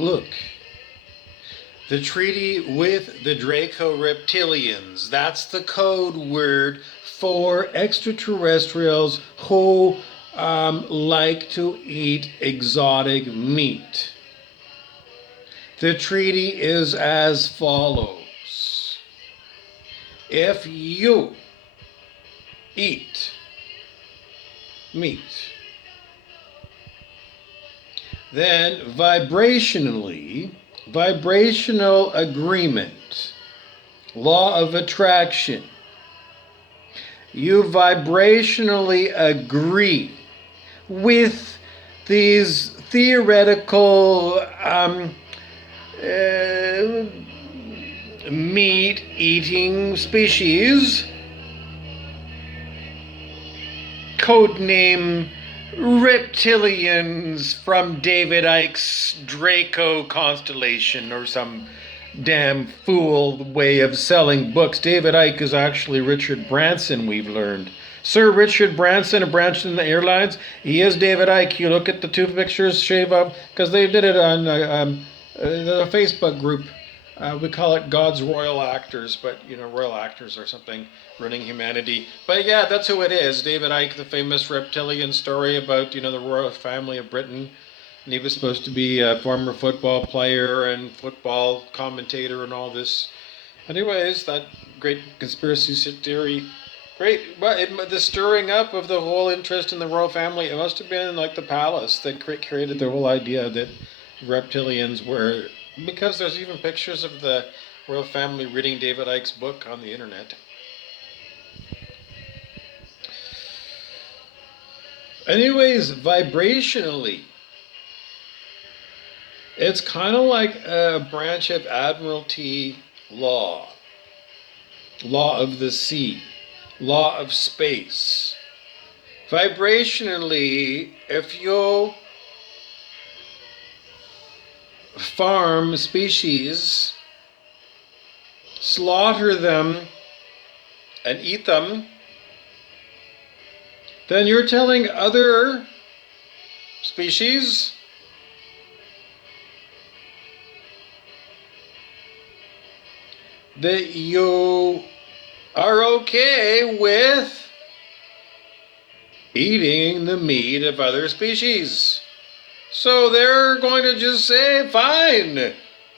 Look, the treaty with the Draco reptilians, that's the code word for extraterrestrials who like to eat exotic meat. The treaty is as follows. If you eat meat, then vibrational agreement, law of attraction, you vibrationally agree with these theoretical meat-eating species, codename reptilians from David Icke's Draco constellation or some damn fool way of selling books. David Icke is actually Richard Branson, we've learned. Sir Richard Branson of Branson Airlines, he is David Icke. You look at the two pictures, shave up, because they did it on the Facebook group. We call it God's Royal Actors, but royal actors or something running humanity. But yeah, that's who it is. David Icke, the famous reptilian story about the royal family of Britain. And he was supposed to be a former football player and football commentator and all this. Anyways, that great conspiracy theory. Great, but the stirring up of the whole interest in the royal family, it must have been like the palace that created the whole idea that reptilians were, because there's even pictures of the royal family reading David Icke's book on the internet. Anyways, vibrationally, it's kind of like a branch of Admiralty law, law of the sea, law of space. Vibrationally, if you farm species, slaughter them, and eat them, then you're telling other species that you are okay with eating the meat of other species. So they're going to just say, fine,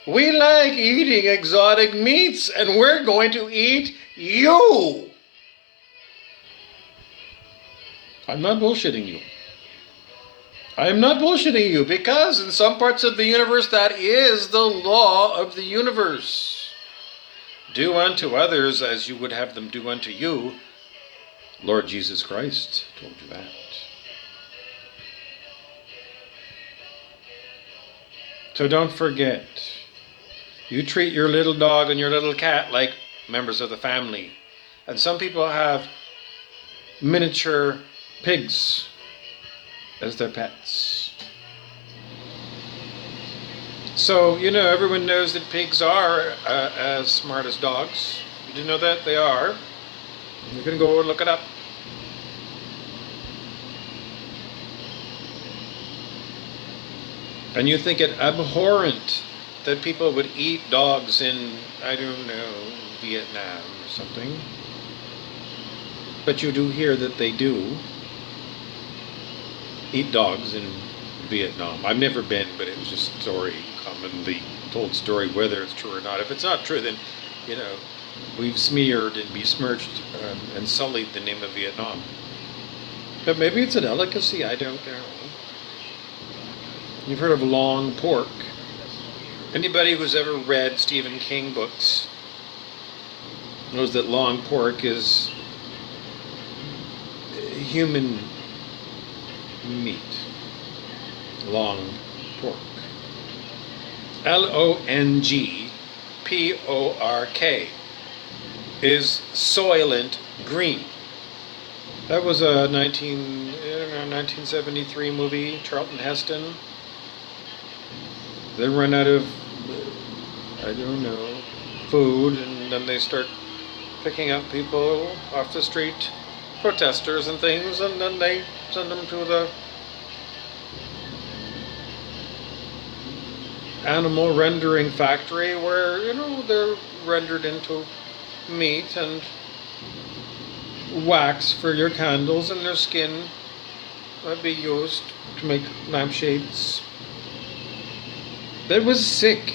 we like eating exotic meats and we're going to eat you. I'm not bullshitting you. I am not bullshitting you, because in some parts of the universe that is the law of the universe. Do unto others as you would have them do unto you. Lord Jesus Christ told you that. So don't forget, you treat your little dog and your little cat like members of the family. And some people have miniature pigs as their pets. So, everyone knows that pigs are as smart as dogs. You didn't know that? They are. You can go and look it up. And you think it abhorrent that people would eat dogs in, I don't know, Vietnam or something. But you do hear that they do eat dogs in Vietnam. I've never been, but it was just a story, commonly told story, whether it's true or not. If it's not true, then, we've smeared and besmirched and sullied the name of Vietnam. But maybe it's a delicacy, I don't know. You've heard of long pork. Anybody who's ever read Stephen King books knows that long pork is human meat. Long pork. LONGPORK is Soylent Green. That was a 1973 movie, Charlton Heston. They run out of, food, and then they start picking up people off the street, protesters and things, and then they send them to the animal rendering factory where, they're rendered into meat and wax for your candles, and their skin might be used to make lampshades. That was sick.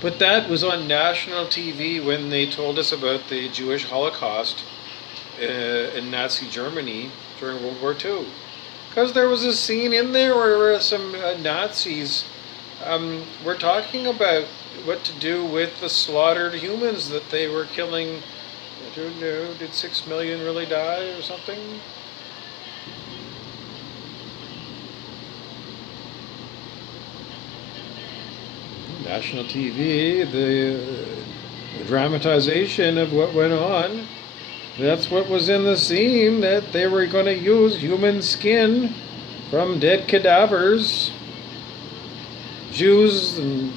But that was on national TV when they told us about the Jewish Holocaust in Nazi Germany during World War II. Because there was a scene in there where some Nazis were talking about what to do with the slaughtered humans that they were killing. I don't know, did 6 million really die or something? National TV, the dramatization of what went on. That's what was in the scene, that they were going to use human skin from dead cadavers, Jews, and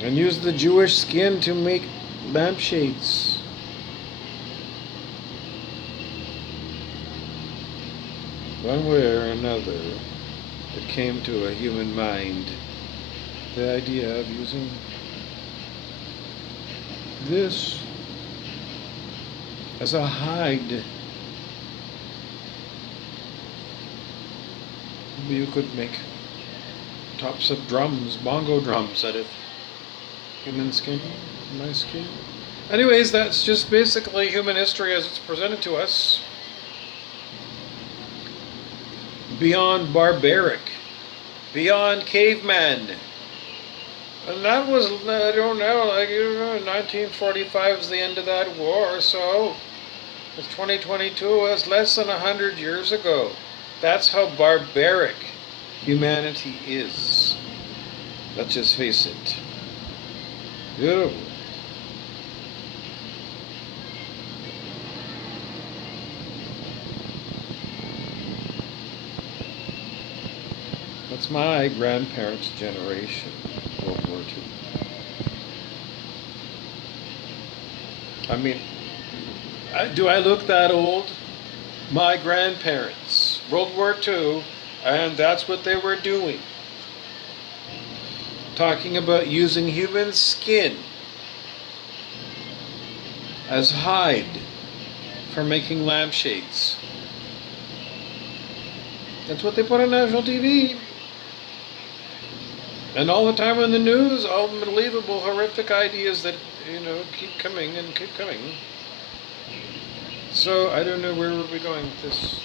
use the Jewish skin to make lampshades. One way or another, it came to a human mind, the idea of using this as a hide. Maybe you could make tops of drums, bongo drums out of human skin, my skin. Anyways, that's just basically human history as it's presented to us. Beyond barbaric, beyond caveman. And that was, I don't know, 1945 is the end of that war, so it's 2022, it's less than 100 years ago. That's how barbaric humanity is. Let's just face it. Beautiful. That's my grandparents' generation, World War II. I mean, do I look that old? My grandparents, World War II, and that's what they were doing. Talking about using human skin as hide for making lampshades. That's what they put on national TV. And all the time on the news, unbelievable, horrific ideas that, keep coming and keep coming. So I don't know where we'll be going with this.